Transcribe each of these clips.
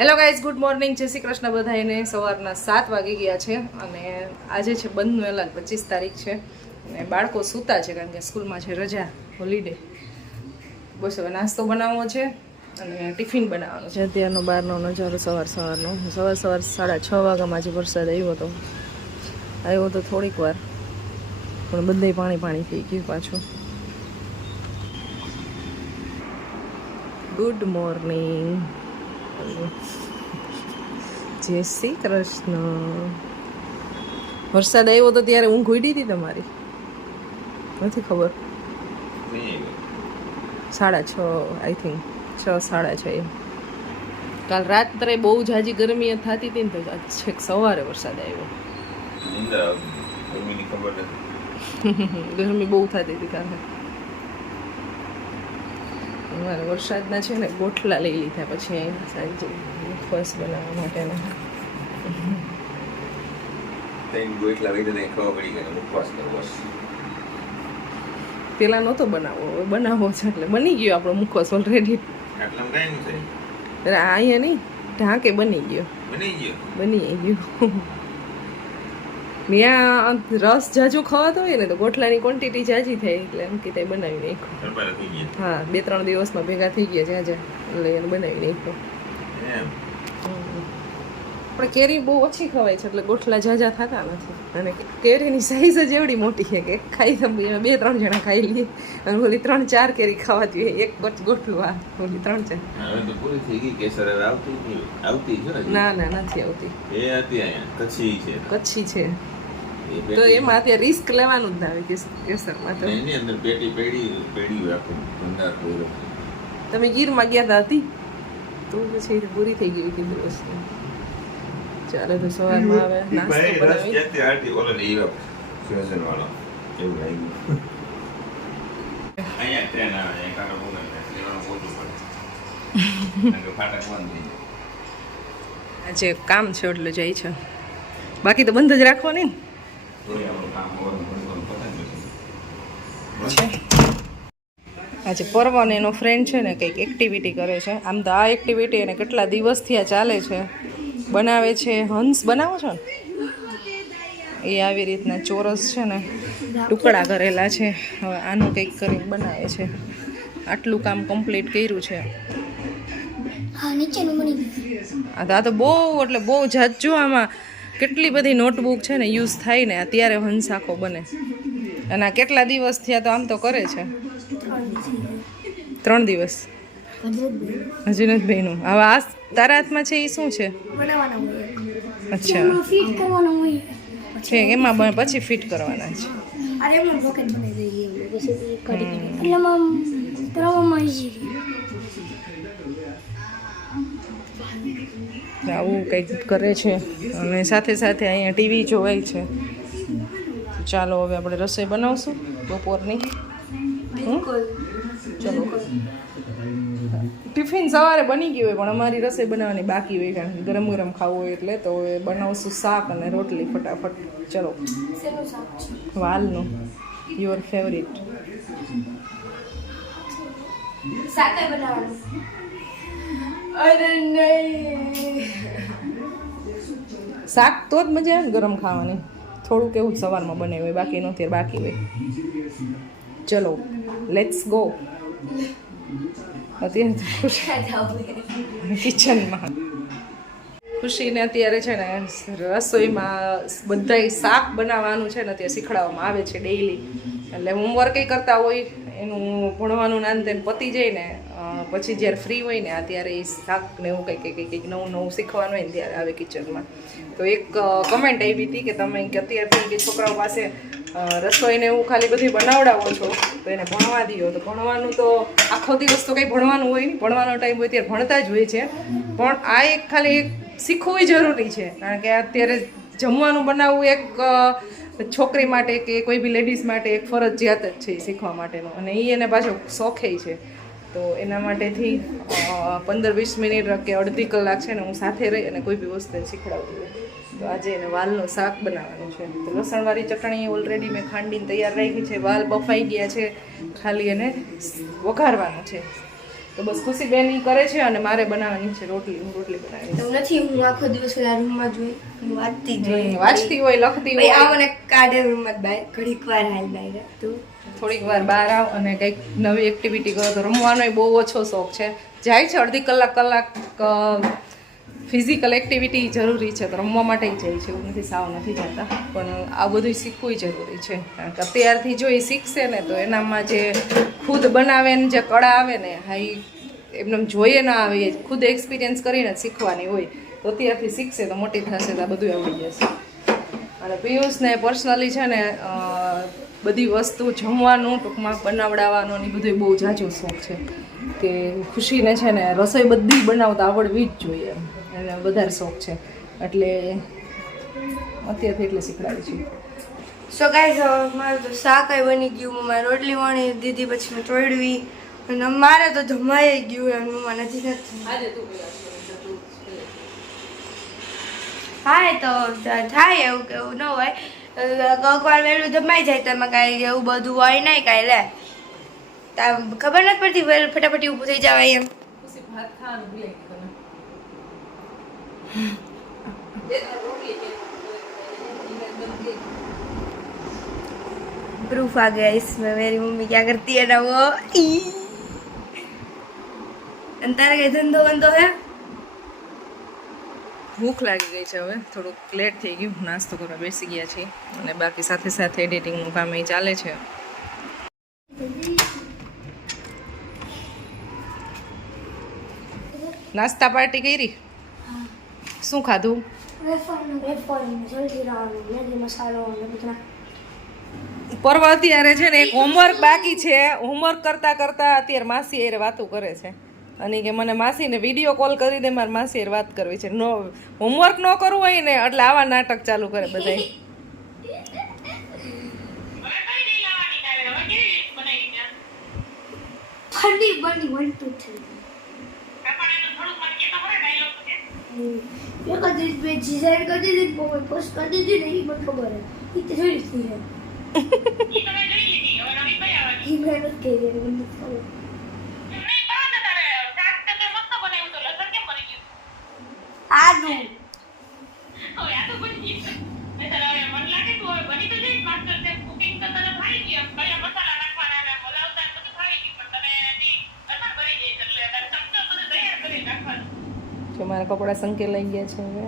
Hello guys, good morning, જય શ્રી કૃષ્ણ બધાને. સવારના 7 વાગી ગયા છે અને આજે છે બંધનું એલાન, 25 તારીખ છે અને બાળકો સૂતા છે કારણ કે સ્કૂલમાં છે રજા, હોલિડે. બસ હવે નાસ્તો બનાવવો છે અને ટિફિન બનાવવાનો છે. અત્યારનો બહારનો નજારો સવારનો 6:30 વાગ્યામાં જે વરસાદ આવ્યો તો થોડીક વાર, પણ બધે પાણી થઈ ગયું પાછું. ગુડ મોર્નિંગ, જય શ્રી કૃષ્ણ. વરસાદ આવ્યો તો ત્યારે ઊંઘ ઉડી હતી તમારી? નથી ખબર. 6:30 આઈ થિંક, 6:30. કાલ રાત્રે બહુ જાજી ગરમી થતી હતી ને તો છેક સવારે વરસાદ આવ્યો. ગરમી બહુ થતી હતી કાલે. અમારે વરસાદના છે ને ગોઠલા લઈ લીધા પછી સાંજે મુખવાસ બનાવવા માટેના. પેલા નહોતો બનાવો છે એટલે બની ગયો આપણો મુખવાસ ઓલરેડી. અહીંયા નહીં, ઢાંકે બની ગયો. ત્યાં રસ જાજુ ખવાતો હોય ને તો ગોઠલાની ક્વોન્ટિટી જાજી થાય એટલે એમ કે બનાવી નાખ્યો. હા, 2-3 દિવસમાં ભેગા થઈ ગયા જાજા એટલે એને બનાવી નાખ્યો. પણ કેરી બહુ ઓછી ખવાય છે એટલે ગોઠલા જાજા થતા નથી. અને કેરીની સાઈઝ જ એવડી મોટી છે કે એક ખાઈ તો 2-3 જણા ખાઈ લઈએ અને ઓલી 3-4 કેરી ખાવાતી હોય એક ગોઠલું. આ ઓલી 3-4 ના નથી આવતી. કચ્છી છે તો એમાં અત્યારે રિસ્ક લેવાનું જ ના આવે કેસરમાં. તો એની અંદર પેડી તમે ગીરમાં ગયા હતા તો પછી પૂરી થઈ ગઈ કીધું વસ્તુ. ચાલો તો સવારમાં આવે નાસ્તો બનાવી. આજે કામ છે એટલે જાય છે, બાકી તો બંધ જ રાખવાની ને. આજે પર્વને એનો ફ્રેન્ડ છે ને કંઈક એક્ટિવિટી કરે છે. આમ તો આ એક્ટિવિટી એને કેટલા દિવસથી આ ચાલે છે, બનાવે છે. હંસ બનાવો છો ને એ આવી રીતના ચોરસ છે ને ટુકડા કરેલા છે. હવે આનું કંઈક કરીને બનાવે છે. આટલું કામ કમ્પ્લીટ કર્યું છે. આ તો બહુ એટલે બહુ જાજુ આમાં કેટલી બધી નોટબુક છે ને યુઝ થાય ને અત્યારે હંસ આખો બને. અને આ કેટલા દિવસ થયા તો આમ તો કરે છે. 3 દિવસ હજી નથી બન્યું. હવે આ તારા હાથમાં છે એ શું છે? અચ્છા છે એમાં પછી ફિટ કરવાના છે. આવું કંઈક કરે છે અને સાથે સાથે અહીંયા ટીવી જોવાય છે. ચાલો હવે આપણે રસોઈ બનાવશું બપોરની. ચલો, ટિફિન સવારે બની ગયું હોય પણ અમારી રસોઈ બનાવવાની બાકી હોય કારણ કે ગરમ ખાવું હોય એટલે. તો હવે બનાવશું શાક અને રોટલી ફટાફટ. ચલો, વાલનું યોર ફેવરિટ શાક તો જ મજા આવે ને ગરમ ખાવાની. થોડુંક એવું સવારમાં બને હોય, બાકી નથી બાકી હોય. ચલો લેટ્સ ગો. અત્યારે કિચનમાં ખુશીને અત્યારે છે ને રસોઈમાં બધાય શાક બનાવવાનું છે ને અત્યારે શીખડાવવામાં આવે છે ડેઈલી. એટલે હોમવર્ક કરતા હોય એનું ભણવાનું નાન તેને પતી જાય ને પછી જ્યારે ફ્રી હોય ને અત્યારે એ શાક ને એવું કંઈક નવું શીખવાનું હોય ને ત્યારે આવે કિચનમાં. તો એક કમેન્ટ આવી હતી કે તમે અત્યારથી કે છોકરાઓ પાસે રસોઈને એવું ખાલી બધી બનાવડાવો છો તો એને ભણવા દો. તો ભણવાનું તો આખો દિવસ તો કંઈ ભણવાનું હોય નહીં, ભણવાનો ટાઈમ હોય ત્યારે ભણતા જ હોય છે. પણ આ એક ખાલી એક શીખવું જરૂરી છે કારણ કે અત્યારે જમવાનું બનાવવું એક છોકરી માટે કે કોઈ બી લેડીઝ માટે એક ફરજિયાત જ છે શીખવા માટેનું. અને એ એને પાછો શોખેય છે. તો એના માટેથી 15-20 મિનિટ કે અડધી કલાક છે ને હું સાથે રહી અને કોઈ બી વસ્તુ શીખડાવતી હોય. તો આજે એને વાલનું શાક બનાવવાનું છે. તો લસણવાળી ચટણી ઓલરેડી મેં ખાંડીને તૈયાર રાખી છે. વાલ બફાઈ ગયા છે, ખાલી એને વઘારવાનું છે. તો તો બસ ખુશીબેન ઈ કરે છે અને મારે બનાવવાની છે રોટલી. હું રોટલી બનાવીશ. તો નથી હું આખો દિવસ ઓલા રૂમમાં જોઈ હું વાંચતી જોઈ વાંચતી હોય લખતી ભાઈ હોય. આ મને કાઢે રૂમમાં બાય ઘડીક વાર હાલ બાય તું થોડીક વાર બહાર આવ અને કંઈક નવી એક્ટિવિટી કરો. તો રમવાનો બહુ ઓછો શોખ છે. જાય છે અડધી કલાક ફિઝિકલ એક્ટિવિટી જરૂરી છે તો રમવા માટે જાય છે. એવું નથી સાવ નથી જતા પણ આ બધું શીખવું જરૂરી છે. કારણ કે અત્યારથી જો એ શીખશે ને તો એનામાં જે ખુદ બનાવે ને જે કળા આવે ને હા એ એમને જોઈએ ના આવે એ ખુદ એક્સપિરિયન્સ કરીને શીખવાની હોય. તો અત્યારથી શીખશે તો મોટી થશે તો આ બધું આવડી જશે. અને પિયુષને પર્સનલી છે ને બધી વસ્તુ જમવાનું ટૂંકમાં બનાવડાવવાનું ને બધું બહુ જાજો શોખ છે કે ખુશીને છે ને રસોઈ બધી બનાવતા આવડવી જ જોઈએ એને વધારે શોખ છે એટલે અત્યારથી એટલે શીખડાવી છું. સો ગાઈઝ મારું તો શાક બની ગયું મમ્મા રોટલી વણી દીધી પછી મેં તોડવી અને મારે તો જમાઈ ગયું એમ મમ્મા નથી હા એ તો થાય એવું કે એવું ન હોય કકવાર વહેલું જમાઈ જાય તો એમાં કાંઈ એવું બધું હોય નહીં કાંઈ લે ખબર નથી પડતી વેલ ફટાફટ ઊભું થઈ જવાય એમ प्रूफ आ गया इसमें मेरी मम्मी क्या करती है ना वो अंतर के धंधो बंधो है ભૂખ લાગી ગઈ છે હવે થોડુંક લેટ થઈ ગયું નાસ્તો કરવા બેસી ગયા છીએ અને બાકી સાથે સાથે એડિટિંગનું કામ એ ચાલે છે. નાસ્તા પાર્ટી કરી શું ખાધું? પરવા અત્યારે છે ને એક હોમવર્ક બાકી છે. હોમવર્ક કરતા કરતા અત્યારે માસી એ વાતો કરે છે અને કે મને માસીને વિડીયો કોલ કરી દે મારે માસી વાત કરવી છે. નો હોમવર્ક ન કરવું હોય ને એટલે આવા નાટક ચાલુ કરે બધાય. ઠંડી બની 1 2 3 एक दिन पे डिजाइन कर दी थी पोस्ट कर दी थी नहीं मुझे खबर है इतनी थोड़ी सी है ये तो मैं नहीं ली और अभी भाई आवाज ही मेहनत के लिए मुझे खबर नहीं बात है रे काट के मस्त बनाई तो लसन के मर गई आलू ओ यार तो बनी मैं तेरा मन लागे तो बनी तो नहीं बात करते कुकिंग करता है भाई की अब बड़ा मसाला नाखवाना है बोलावता है तो भाई की પણ તમે દી કના ભરી દે એટલે અગર સમજો તો તૈયાર કરી નાખવાનું. જો મારા કપડા સંકેલાઈ ગયા છે હવે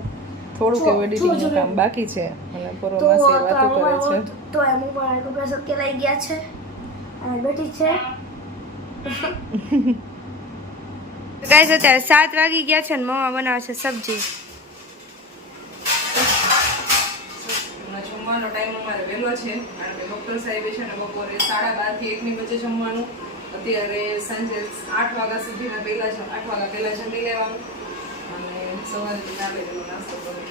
થોડુંક એડિટિંગનું કામ બાકી છે અને પરમાસી વાતો કરે છે તો એમ મારા કપડા સંકેલાઈ ગયા છે અને બેઠી છે ગાઈસ અત્યારે 7 વાગી ગયા છે ને મમ્મા બનાવે છે સબ્જી. જમવાનો ટાઈમ અમારે વહેલો છે કારણ કે ડૉક્ટર સાહેબે છે ને બપોરે 12:30 થી 1 ની વચ્ચે જમવાનું. અત્યારે સાંજે 8 વાગ્યા સુધીના પહેલા 8 વાગ્યા પહેલા જમી લેવાનું અને સવારે ના વહેલો નાસ્તો કરવો.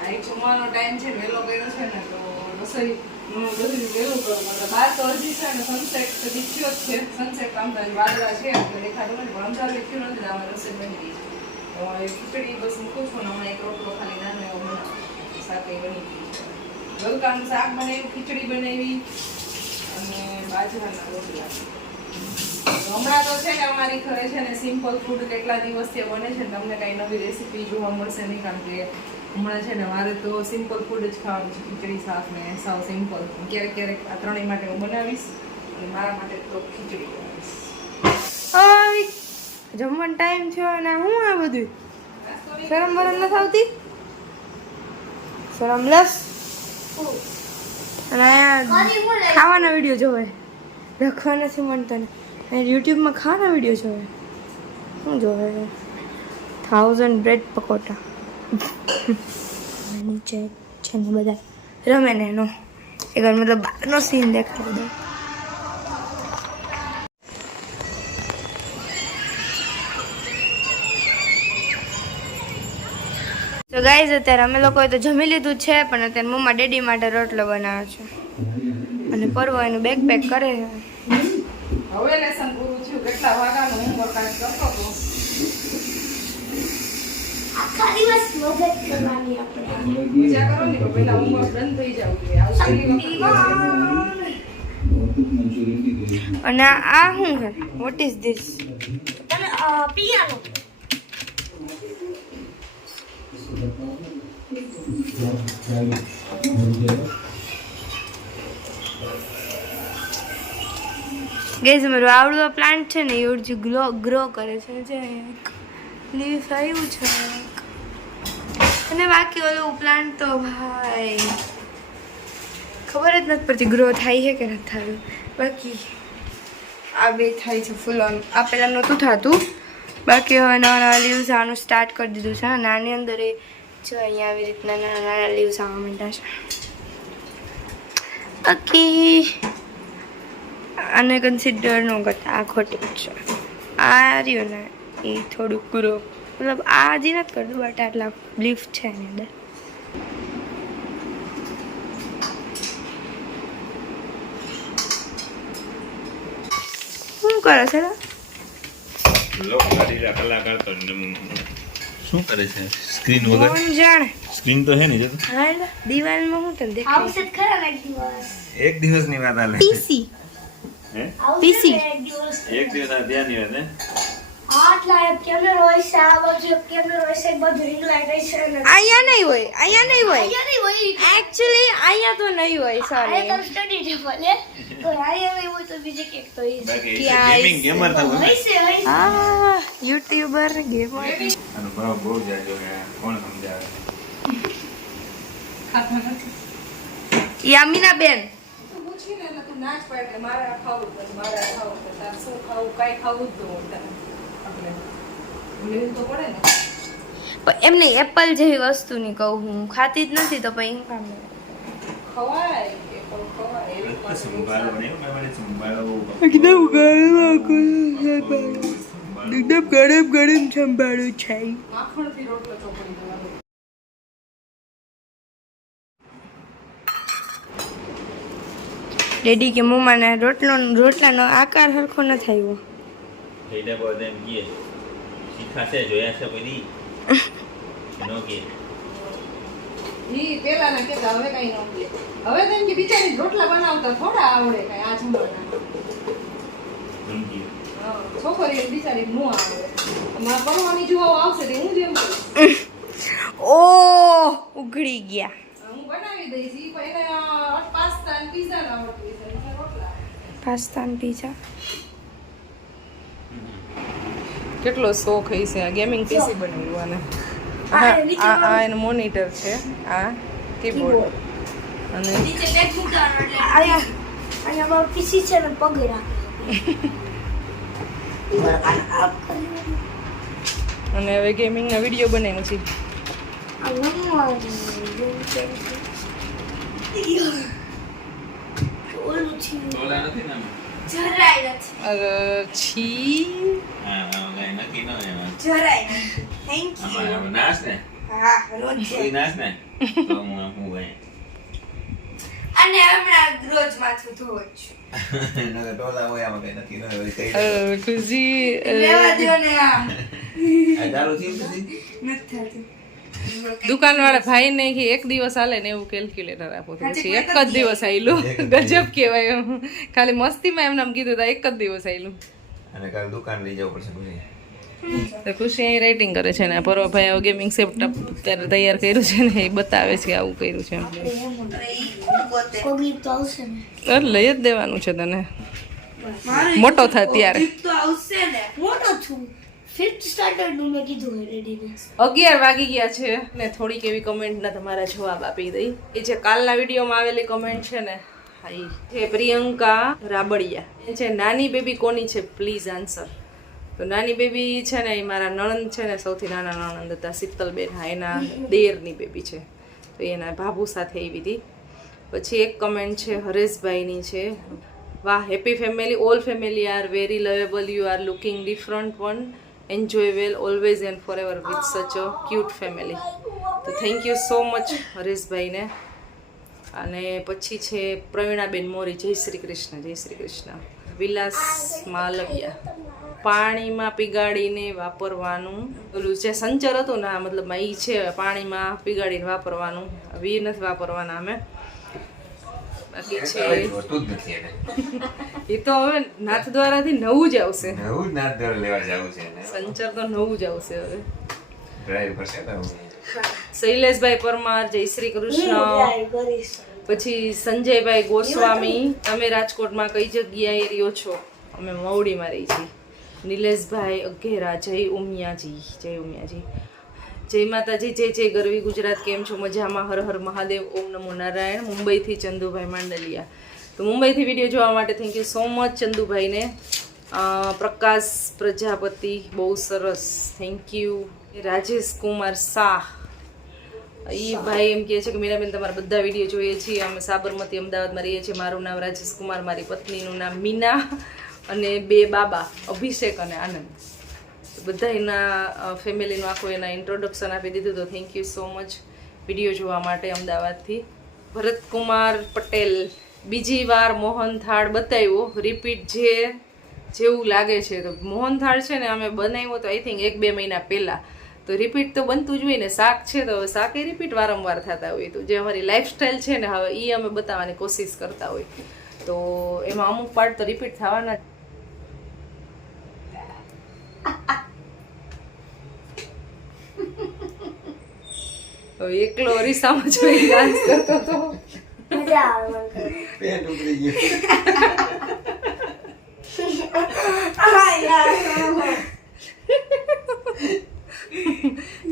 આ એક જમવાનો ટાઈમ છે વહેલો કર્યો છે ને તો રસોઈનું બધું વહેલું કરવું. મતલબ 12 તો હજી છે ને સનસેટ દીખ્યો જ છે. સનસેટ કામ થાય વાદળા છે એટલે દેખાતું નથી પણ અંધારું દીખ્યું નથી. આમાં રસોઈ બની ગઈ છે તો ખીચડી બસ મૂકું છું ને હમણાં એક રોટલો ખાલી નાનો એવો બનાવું. શાક એ બની ગયું છે. ગલકાનું શાક બનાવ્યું, ખીચડી બનાવી અને બાજરાના રોટલા. હમણાં તો છે ને અમારી ઘરે છે ને સિમ્પલ ફૂડ કેટલા દિવસથી બને છે ને તમને કાંઈ નવી રેસીપી જોવા મળશે નહીં કારણ કે હમણાં છે ને મારે તો સિમ્પલ ફૂડ જ ખાવાનું છે. ખીચડી શાક ને સાવ સિમ્પલ. ક્યારેક ક્યારેક આ ત્રણેય માટે હું બનાવીશ અને મારા માટે તો ખીચડી બનાવીશ. જમવાનો ટાઈમ થયો અને હું આ બધું શરમ બરમ નથી આવતી શરમ લસ અને ખાવાના વિડીયો જોવે લખવા નથી મળતો ને યુટ્યુબમાં ખાવાના વિડીયો જોવે શું જોવે 1000 બ્રેડ પકોડા નીચે છે ને બધા રમે ને એનો એક મતલબ બહારનો સીન દેખાડી દો. તો ગાઈઝ અત્યારે અમે લોકોએ તો જમી લીધું છે પણ અત્યારે મમ્મા ડેડી માટે રોટલો બનાવે છે અને પરવો એનું બેગ પેક કરે છે. હવે લેસન પૂરું થયું. કેટલા વાગ્યાનું હોમવર્ક આજ કરતો હતો. આખા દિવસ મદદ કરવાની આપણે મજા કરો ને પહેલા હોમવર્ક ડન થઈ જવું જોઈએ. આવું પહેલી વખત અને આ શું છે what is this piano gas મારું આવડું પ્લાન્ટ છે ને એ જે ગ્રો કરે છે જે લીફ આવ્યું છે અને બાકી ઓલું પ્લાન્ટ તો ભાઈ ખબર જ નથી પડતી ગ્રો થાય છે કે નથી થતું બાકી આ બે થાય છે ફૂલ આ પહેલાં નહોતું થતું બાકી હવે નવા નવા લીવ્સ આવવાનું સ્ટાર્ટ કરી દીધું છે અને આની અંદર એ જો અહીંયા આવી રીતના નાના નાના લીવ્સ આવવા માંડ્યા છે બાકી આને કન્સિડર ન કરતા આ ખોટી છે આ રહ્યું ને એ થોડુંક ગ્રો મતલબ આ હજી નથી કરતું બટ આટલા લીફ છે એની અંદર શું કરે છે શું કરે છે સ્ક્રીન વગર કોણ જાણે સ્ક્રીન તો હે ને જો હા એટલે દિવાલમાં હું તને દેખાય આવશે ખરા એક દિવસ એક દિવસની વાત આલે પીસી હે પીસી એક દિવસ આ ધ્યાન ની વાત હે આટલા કેમેરા હોય છે આ બાજુ કેમેરા હોય છે બધું રિંગ લાઈટ છે ને અહીંયા નહીં હોય એકચ્યુઅલી અહીંયા તો નહીં હોય સોરી આ તો સ્ટડી ટેબલ હે તો અહીંયા નહીં હોય તો બીજે કેક તો બાકી ગેમિંગ ગેમર થવું હોય છે આ યુટ્યુબર ગેમર આનો ભાવ બહુ જાજો હે કોણ સમજાવે યામિના બેન પૂછીને એટલે તું ના જ પાડે મારા ખાવું પણ મારા ખાવું તો તાર શું ખાવું કાંઈ ખાવું જ દઉં તારે આપણે લેવું તો પડે ને પણ એમને એપલ જેવી વસ્તુની કહું હું ખાતી જ નથી તો પછી કામ ખવાય કે પણ ખવાય એવી પાછી સંભાળો ને મેં મને સંભાળો એકદમ ગરમ સંભાળું છે માખણથી રોટલો ચોપડી દેવાનો ડેડી કે મમ્માને રોટલાનો આકાર સરખો ન થયો એટલે બધે એમ કીએ શીખાશે જોયા છે બધી નો કે ઈ પેલાના કેતા હવે કાંઈ ન બોલે હવે તો એમ કે બિચારી રોટલા બનાવતા થોડા આવડે કાંઈ આ જમાના સમજી છોકરી બિચારી નો આવડે મારા પરવાની જો આવશે તે હું જ એમ કરું. ઓ ઉઘડી ગયા હું બનાવી દઈશ ઈ પણ એને પાસ્તા અને પીઝા ના આવડતું હશે એટલે રોટલા પાસ્તા અને પીઝા કેટલો શોખ હશે આ ગેમિંગ પીસી બનાવ્યું આને આ એનું મોનિટર છે આ કીબોર્ડ અને અહીંયા પીસી છે ને પગે અને હવે ગેમિંગના વિડીયો બનાવ્યું છે ઓલા નથી ને અરે છી હા ગાય નકી ન એમાં જરાય થેન્ક આમાં નાશ ને હા રોજ કોઈ નાશ ને તો હું ભાઈ અને હમણાં રોજ માથું ધોવું છું નકર ટોલા હોય આમાં કઈ નક્કી ન હોય કઈ ખુશી લેવા દો ને આ આ ચાલુ થયું પછી નથી થતું દુકાનવાળા ભાઈને કે એક દિવસ હાલે ને એવું કેલ્ક્યુલેટર આપો તો પછી એક જ દિવસ આયલું ગજબ કહેવાય ખાલી મસ્તીમાં એમ નામ કીધું તો એક જ દિવસ આયલું અને કાલ દુકાન લઈ જવું પડશે પછી તો ખુશી અહીં રાઇટિંગ કરે છે ને પરવાભાઈ હવે ગેમિંગ સેટઅપ ત્યારે તૈયાર કર્યું છે ને એ બતાવે છે આવું કર્યું છે એટલે લઈ જ દેવાનું છે તને મોટો થાય ત્યારે તો આવશે ને મોટો છું 5th સ્ટાન્ડર્ડ નું મેં કીધું રેડી 11 વાગી ગયા છે ને થોડીક એવી કમેન્ટના તમારા જવાબ આપી દઈ એ જે કાલના વિડીયોમાં આવેલી કમેન્ટ છે ને હા ઈ છે પ્રિયંકા રાબડિયા એ છે નાની બેબી કોની છે પ્લીઝ આન્સર તો નાની બેબી છે ને એ મારા નણંદ છે ને સૌથી નાના નણંદ હતા શીતલબેન હા એના દેરની બેબી છે તો એના ભાભુ સાથે આવી હતી પછી એક કમેન્ટ છે હરેશભાઈની છે વાહ happy family all family are very lovable you are looking different one enjoy well always and for ever with such a cute family તો થેન્ક યુ સો મચ હરેશભાઈને અને પછી છે પ્રવીણાબેન મોરી જય શ્રી કૃષ્ણ વિલાસ માલવિયા પાણીમાં પીગાડીને વાપરવાનું ઓલું જે સંચર હતું ને મતલબ એ છે પાણીમાં પીગાડીને વાપરવાનું વી નથી વાપરવાના અમે બાકી છે હવે જોતું જ નથી એને. એ તો હવે નાથ દ્વારાથી નવું જ આવશે. નવું જ નાથ દર લેવા જવું છે એને. સંચર તો નવું જ આવશે હવે. ડ્રાઈવ કરશે તો હું. શૈલેષભાઈ પરમાર, જય શ્રી કૃષ્ણ. ટ્રાય કરીશ. પછી સંજયભાઈ ગોસ્વામી, તમે રાજકોટમાં કઈ જગ્યાએ રહ્યો છો? અમે મવડીમાં રહી છીએ. નિલેશભાઈ અઘેરા, જય ઉમિયાજી, જય ઉમિયાજી. જય માતાજી, જય જય ગરવી ગુજરાત, કેમ છો? મજામાં, હર હર મહાદેવ, ઓમ નમો નારાયણ. મુંબઈથી ચંદુભાઈ માંડલિયા. તો મુંબઈથી વિડીયો જોવા માટે થેન્ક યુ સો મચ ચંદુભાઈને. પ્રકાશ પ્રજાપતિ, બહુ સરસ, થેન્ક યુ. રાજેશ કુમાર શાહ, એ ભાઈ એમ કહે છે કે મીરાબેન તમારા બધા વિડીયો જોઈએ છીએ, અમે સાબરમતી અમદાવાદમાં રહીએ છીએ. મારું નામ રાજેશ કુમાર, મારી પત્નીનું નામ મીના અને 2 બાબા અભિષેક અને આનંદ. બધા એના ફેમિલીનું આખું એના ઇન્ટ્રોડક્શન આપી દીધું. તો thank you so much video જોવા માટે અમદાવાદથી. ભરતકુમાર પટેલ, બીજી વાર મોહનથાળ બતાવ્યો, રિપીટ જેવું લાગે છે. તો મોહનથાળ છે ને અમે બનાવ્યો તો આઈ થિંક 1-2 મહિના પહેલાં. તો રિપીટ તો બનતું જ હોય ને. શાક છે તો શાકે રિપીટ વારંવાર થતા હોય. તો જે અમારી લાઈફસ્ટાઈલ છે ને હવે એ અમે બતાવવાની કોશિશ કરતા હોય. તો એમાં અમુક પાર્ટ તો રિપીટ થવાના. એકલો અરીસામાં જોઈ ડાન્સ કરતો હતો. મજા આવે મને. પેટ ઉતરી ગયું.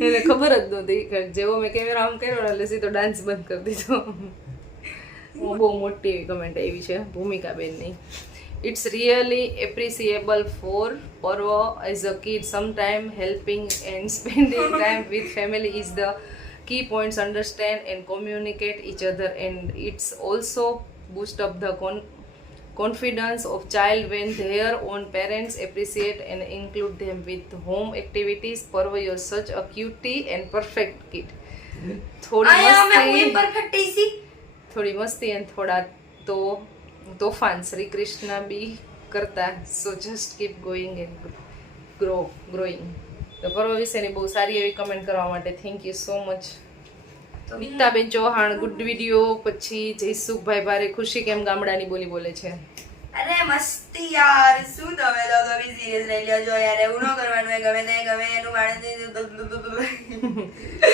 એને ખબર જ નહોતી કે જેવો મેં કેમેરા આમ કર્યો ને એટલે સીધો ડાન્સ બંધ કરી દીધો. બહુ મોટી એવી કમેન્ટ આવી છે ભૂમિકાબેનની. ઇટ્સ રિયલી એપ્રિસિએબલ ફોર પર્વ as a kid. Sometime helping and spending time with family is the key points. Understand and communicate each other, and it's also boost up the confidence of child when their own parents appreciate and include them with home activities. Parv, you're such a cutie and perfect kid. થોડી મસ્તી and થોડા તોફાન શ્રી કૃષ્ણ બી કરતા. સો just keep going and growing. તો પર્વ વિશેની બહુ સારી એવી કમેન્ટ કરવા માટે thank you so much. Nitaben Chauhan, good video. પછી જયસુખભાઈ ભારે, ખુશી કેમ ગામડાની બોલી બોલે છે? અરે મસ્તી યાર, શું તમે લોકો બી સિરિયસ લઈ લ્યો છો યાર. એવું ન કરવાનું હોય, ગમે તે ગમે એનું માણસ.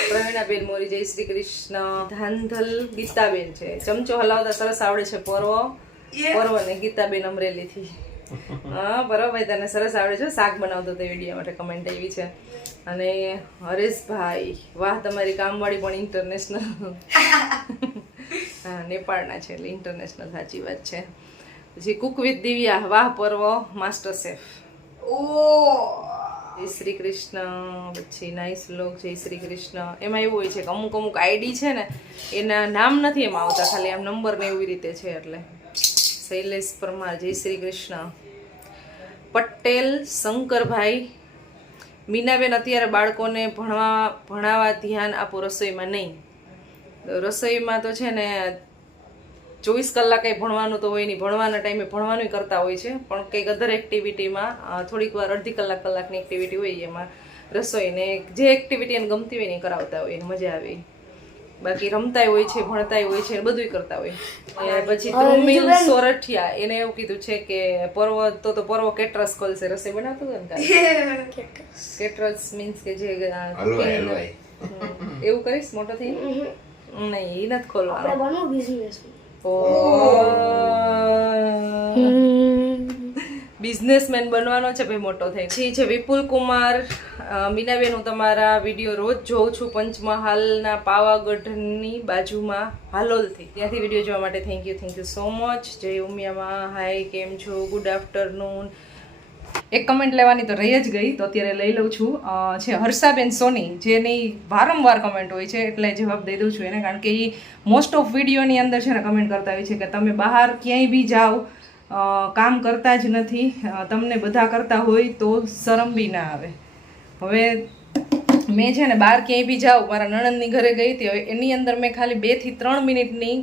પ્રવીણાબેન મોરી, જય શ્રી કૃષ્ણ. ધાંધલ ગીતાબેન છે, ચમચો હલાવતા સરસ આવડે છે પર્વ ને ગીતાબેન અમરેલીથી. હા બરાબર, તને સરસ આવડે છે. શાક બનાવતો તે વિડીયો માટે કમેન્ટ આવી છે. અને હરેશભાઈ, વાહ તમારી કામવાળી પણ ઇન્ટરનેશનલ. હા નેપાળના છે એટલે ઇન્ટરનેશનલ, સાચી વાત છે. પછી કુક વિથ દિવ્યા, વાહ પર્વ માસ્ટર શેફ. જય શ્રી કૃષ્ણ. પછી નાઇસ વ્લોગ, જય શ્રી કૃષ્ણ. એમાં એવું હોય છે કે અમુક આઈડી છે ને એના નામ નથી એમાં આવતા, ખાલી આમ નંબર ને એવી રીતે છે. એટલે શૈલેષ પરમાર, જય શ્રી કૃષ્ણ. પટેલ શંકરભાઈ, મીનાબેન અત્યારે બાળકોને ભણાવવા ધ્યાન આપો, રસોઈમાં નહીં. રસોઈમાં તો છે ને 24 કલાક કંઈ ભણવાનું તો હોય નહીં. ભણવાના ટાઈમે ભણવાનું કરતા હોય છે, પણ કંઈક અધર એક્ટિવિટીમાં થોડીક વાર અડધી કલાકની એક્ટિવિટી હોય એમાં રસોઈને જે એક્ટિવિટી એને ગમતી હોય ને કરાવતા હોય, એને મજા આવે. બાકી રમતાય હોય છે, ભણતાય હોય છે, બધું કરતા હોય. પછી ધ્રુમિલ સોરઠિયા, એને એવું કીધું છે કે પર્વ તો પર્વ કેટરસ ખોલશે. રસોઈ બનાવતું હોય ને કેટરસ મીન્સ કે જે એવું કરીશ મોટો થઈ? નહીં, એ નથી ખોલવાનું. બિઝનેસમેન બનવાનો છે ભાઈ મોટો થઈ. પછી છે વિપુલ કુમાર, મીનાબેન હું તમારા વિડીયો રોજ જોઉં છું, પંચમહાલના પાવાગઢની બાજુમાં હાલોલથી. ત્યાંથી વિડીયો જોવા માટે થેન્ક યુ સો મચ. જય ઉમિયામાં, હાય કેમ છો, ગુડ આફ્ટરનૂન. એક કમેન્ટ લેવાની તો રહી જ ગઈ, તો અત્યારે લઈ લઉં છું. છે હર્ષાબેન સોની, જેની વારંવાર કમેન્ટ હોય છે એટલે જવાબ દઈ દઉં છું એને, કારણ કે એ મોસ્ટ ઓફ વિડીયોની અંદર છે ને કમેન્ટ કરતા હોય છે કે તમે બહાર ક્યાંય બી જાઓ કામ કરતા જ નથી, તમને બધા કરતા હોય તો શરમ બી ના આવે. હવે મેં છે ને બહાર ક્યાંય બી જાઉં, મારા નણંદની ઘરે ગઈ હતી, હવે એની અંદર મેં ખાલી 2 થી 3 મિનિટની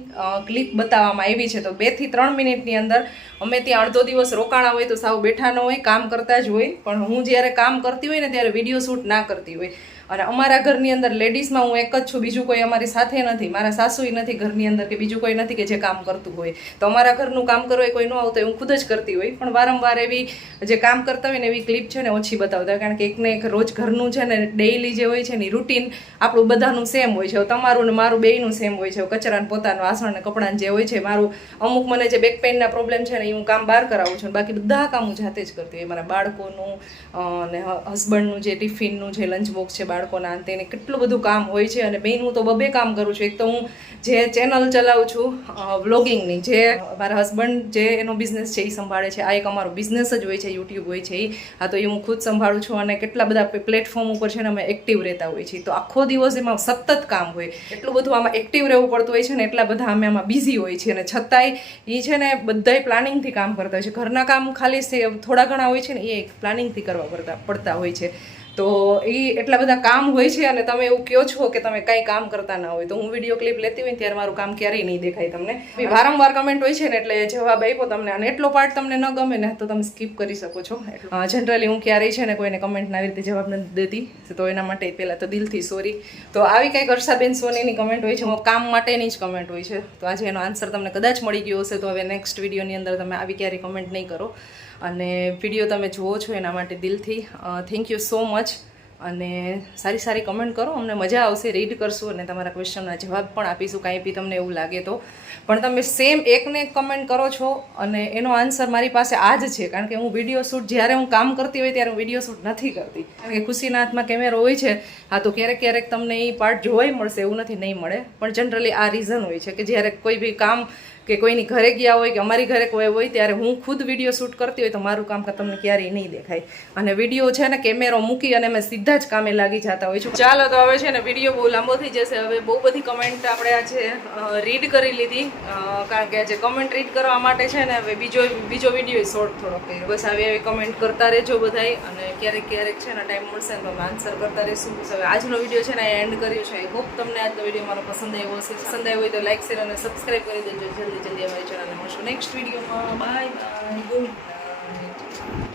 ક્લિપ બતાવવામાં આવી છે. તો 2 થી 3 મિનિટની અંદર અમે ત્યાં અડધો દિવસ રોકાણા હોય તો સાવ બેઠા ન હોય, કામ કરતા જ હોય. પણ હું જ્યારે કામ કરતી હોય ને ત્યારે વિડીયો શૂટ ના કરતી હોય. અને અમારા ઘરની અંદર લેડીઝમાં હું એક જ છું, બીજું કોઈ અમારી સાથે નથી, મારા સાસુય નથી ઘરની અંદર કે બીજું કોઈ નથી કે જે કામ કરતું હોય. તો અમારા ઘરનું કામ કરવા કોઈ ન આવતું હું ખુદ જ કરતી હોય, પણ વારંવાર એવી જે કામ કરતા હોય ને એવી ક્લિપ છે ને ઓછી બતાવતા હોય, કારણ કે એકને એક રોજ ઘરનું છે ને ડેઈલી જે હોય છે ને રૂટીન આપણું બધાનું સેમ હોય છે. તમારું ને મારું બેયનું સેમ હોય છે. કચરાને પોતાનું વાસણ ને કપડાં જે હોય છે, મારું અમુક મને જે બેક પેઇનના પ્રોબ્લેમ છે ને એ હું કામ બહાર કરાવું છું, બાકી બધા કામ હું જાતે જ કરતી હોય. મારા બાળકોનું અને હસબન્ડનું જે ટિફિનનું જે લંચ બોક્સ છે બાળકોના અંતે એને કેટલું બધું કામ હોય છે. અને બેન હું તો બબે કામ કરું છું. એક તો હું જે ચેનલ ચલાવું છું વ્લોગિંગની, જે મારા હસબન્ડ જે એનો બિઝનેસ છે એ સંભાળે છે, આ એક અમારો બિઝનેસ જ હોય છે, યુટ્યુબ હોય છે એ, હા તો એ હું ખુદ સંભાળું છું. અને કેટલા બધા પ્લેટફોર્મ ઉપર છે ને અમે એક્ટિવ રહેતા હોય છીએ, તો આખો દિવસ એમાં સતત કામ હોય, એટલું બધું આમાં એક્ટિવ રહેવું પડતું હોય છે ને, એટલા બધા અમે આમાં બિઝી હોય છીએ. અને છતાંય એ છે ને બધાય પ્લાનિંગથી કામ કરતા હોય છે. ઘરના કામ ખાલી થોડા ઘણા હોય છે ને એ પ્લાનિંગથી કરવા પડતા હોય છે. તો એ એટલા બધા કામ હોય છે. અને તમે એવું કહો છો કે તમે કંઈ કામ કરતા ના હોય, તો હું વિડીયો ક્લિપ લેતી હોય ત્યારે મારું કામ ક્યારેય નહીં દેખાય તમને. વારંવાર કમેન્ટ હોય છે ને એટલે જવાબ આપ્યો તમને, અને એટલો પાર્ટ તમને ન ગમે ને તો તમે સ્કીપ કરી શકો છો. જનરલી હું ક્યારેય છે ને કોઈને કમેન્ટના આવી રીતે જવાબ નથી દેતી, તો એના માટે પહેલાં તો દિલથી સોરી. તો આવી કંઈક હર્ષાબેન સોનીની કમેન્ટ હોય છે, કામ માટેની જ કમેન્ટ હોય છે, તો આજે એનો આન્સર તમને કદાચ મળી ગયો હશે. તો હવે નેક્સ્ટ વિડીયોની અંદર તમે આવી ક્યારેય કમેન્ટ નહીં કરો. અને વિડીયો તમે જુઓ છો એના માટે દિલથી થેન્ક યુ સો મચ. અને સારી સારી કમેન્ટ કરો, અમને મજા આવશે, રીડ કરશું અને તમારા ક્વેશ્ચનના જવાબ પણ આપીશું કાંઈ બી તમને એવું લાગે તો. પણ તમે સેમ એકને એક કમેન્ટ કરો છો અને એનો આન્સર મારી પાસે આ જ છે, કારણ કે હું વિડીયો શૂટ જ્યારે હું કામ કરતી હોય ત્યારે હું વિડીયો શૂટ નથી કરતી, કારણ કે ખુશીના હાથમાં કેમેરો હોય છે. હા તો ક્યારેક ક્યારેક તમને એ પાર્ટ જોવાય મળશે, એવું નથી નહીં મળે, પણ જનરલી આ રીઝન હોય છે કે જ્યારે કોઈ બી કામ કે કોઈની ઘરે ગયા હોય કે અમારી ઘરે કોઈ હોય ત્યારે હું ખુદ વિડીયો શૂટ કરતી હોય તો મારું કામ તમને ક્યારેય નહીં દેખાય. અને વિડીયો છે ને કેમેરો મૂકી અને અમે સીધા જ કામે લાગી જતા હોય છે. ચાલો તો હવે છે ને વિડીયો બહુ લાંબો થઈ જશે. હવે બહુ બધી કમેન્ટ આપણે આજે રીડ કરી લીધી, કારણ કે આજે કમેન્ટ રીડ કરવા માટે છે ને હવે બીજો વિડીયો શોર્ટ થોડો કર્યો. બસ આવી આવી કમેન્ટ કરતા રહેજો બધાય, અને ક્યારેક ક્યારેક છે ને ટાઈમ મળશે ને તો અમે આન્સર કરતા રહીશું. હવે આજનો વિડીયો છે ને એન્ડ કર્યો છે. આઈ હોપ તમને આજનો વિડીયો મારો પસંદ આવ્યો હશે. પસંદ આવ્યો હોય તો લાઈક શેર અને સબસ્ક્રાઈબ કરી દેજો. જલ્દી અમારી ચેનલને મળશું નેક્સ્ટ વિડીયોમાં. Bye bye, good night.